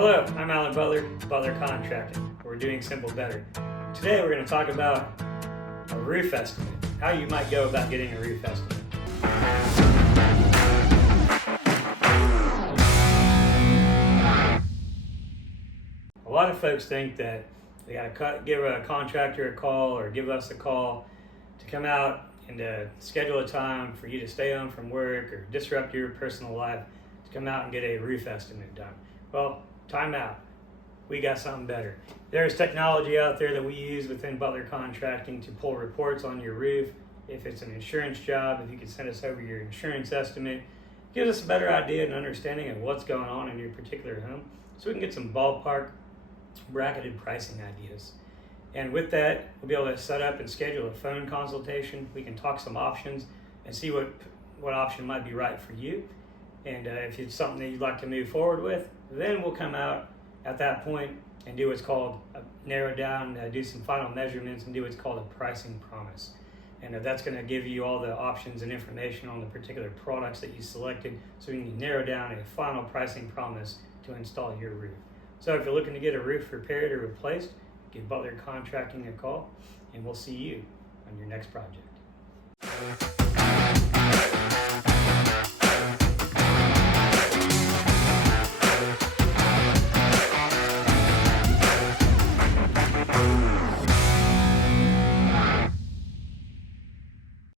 Hello, I'm Alan Butler, Butler Contracting. We're doing simple better. Today we're going to talk about a roof estimate, how you might go about getting a roof estimate. A lot of folks think that they got to give a contractor a call or give us a call to come out and to schedule a time for you to stay home from work or disrupt your personal life to come out and get a roof estimate done. Well, time out. We got something better. There's technology out there that we use within Butler Contracting to pull reports on your roof. If it's an insurance job, if you could send us over your insurance estimate, gives us a better idea and understanding of what's going on in your particular home so we can get some ballpark bracketed pricing ideas. And with that, we'll be able to set up and schedule a phone consultation. We can talk some options and see what option might be right for you. And if it's something that you'd like to move forward with, then we'll come out at that point and do what's called narrow down, do some final measurements and do what's called a pricing promise. And that's going to give you all the options and information on the particular products that you selected so you can narrow down a final pricing promise to install your roof. So if you're looking to get a roof repaired or replaced, give Butler Contracting a call and we'll see you on your next project.